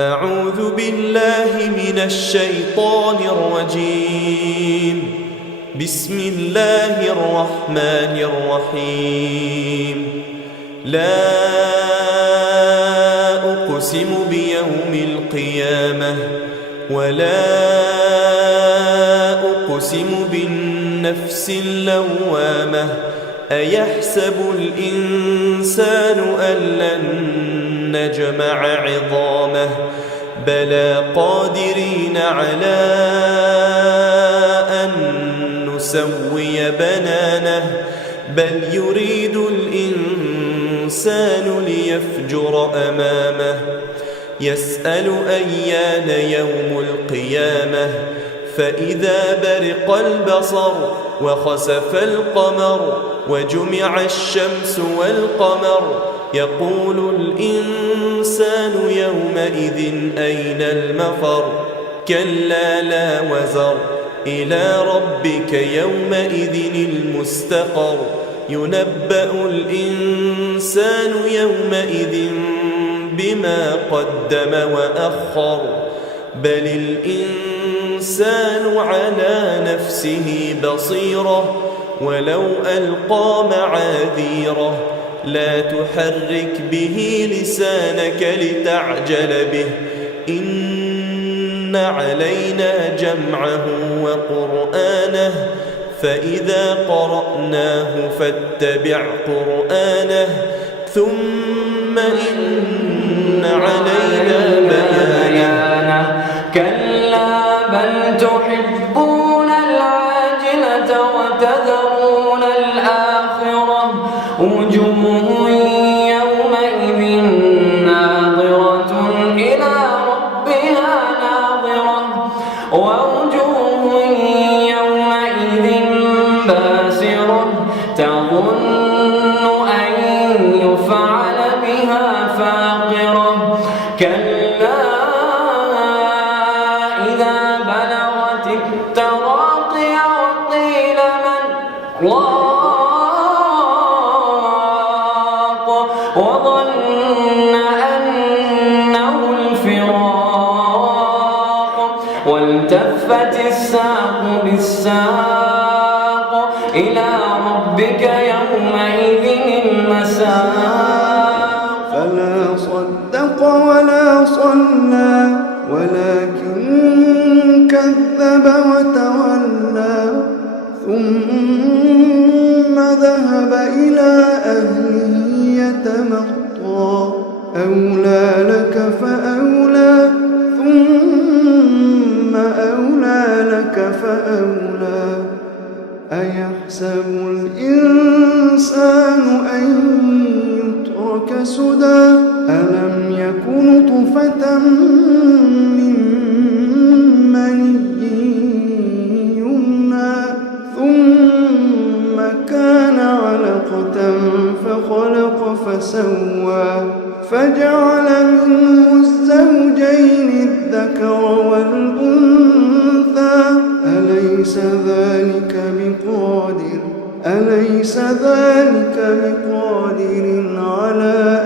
أعوذ بالله من الشيطان الرجيم. بسم الله الرحمن الرحيم. لا أقسم بيوم القيامة ولا أقسم بالنفس اللوامة. أيحسب الإنسان أن لن نجمع عظامه بلى قادرين على أن نسوي بنانه بل يريد الإنسان ليفجر أمامه يسأل أيان يوم القيامة فإذا برق البصر وخسف القمر وجمع الشمس والقمر يقول الإنسان يومئذ أين المفر كلا لا وزر إلى ربك يومئذ المستقر ينبأ الإنسان يومئذ بما قدم وأخر بل الإنسان على نفسه بصيرة ولو ألقى معاذيره لا تحرك به لسانك لتعجل به إن علينا جمعه وقرآنه فإذا قرأناه فاتبع قرآنه ثم إن علينا بيانه كلا بل تحبون العاجلة وتذرون الآخرة وجوه يومئذ ناظرة إلى ربها ناظرة ووجوه يومئذ باسرة تظن أن يفعل بها فاقرة كلا إذا بلغت التراقي وقيل من راق وظن أنه الفراق والتفت الساق بالساق إلى ربك يومئذ المساق فلا صدق ولا صلى ولكن كذب وتولى ثم ذهب إلى أهله يتمطى أولى لك فأولى ثم أولى لك فأولى أيحسب الإنسان أن يترك سدى ألم يكن طفة من مني يمنى ثم كان علقة فخلق فسوى فجعل منه الزوجين الذكر والأنثى أليس ذلك بقادر على